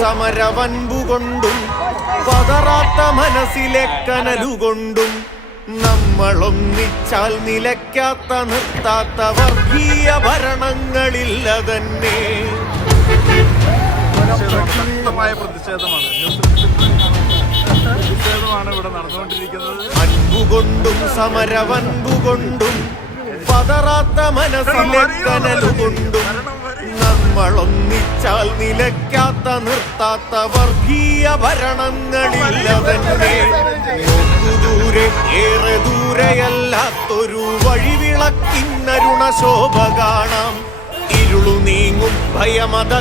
സമരവൻപുകൊണ്ടും പതറാത്ത മനസ്സിലെ കനലുകൊണ്ടും നമ്മളൊന്നിച്ചാൽ നിലയ്ക്കാത്ത നിർത്താത്ത വർഗീയ ഭരണങ്ങളില്ല തന്നെ. ശക്തമായ പ്രതിഷേധമാണ് ഇവിടെ നടന്നുകൊണ്ടിരിക്കുന്നത്. അൻപുകൊണ്ടും സമരവൻപുകൊണ്ടും പതറാത്ത മനസ്സിലെ കനലുകൊണ്ടും നമ്മളൊന്നിച്ചാൽ നിലയ്ക്കാത്ത നിർത്താത്ത വർഗീയ ഭരണങ്ങളില്ല തന്നെ. ദൂരെ ഏറെ ദൂരെയല്ലാത്തൊരു വഴിവിളക്കിന്നരുണ ശോഭ കാണാം. ഇരുളു നീങ്ങും ഭയമത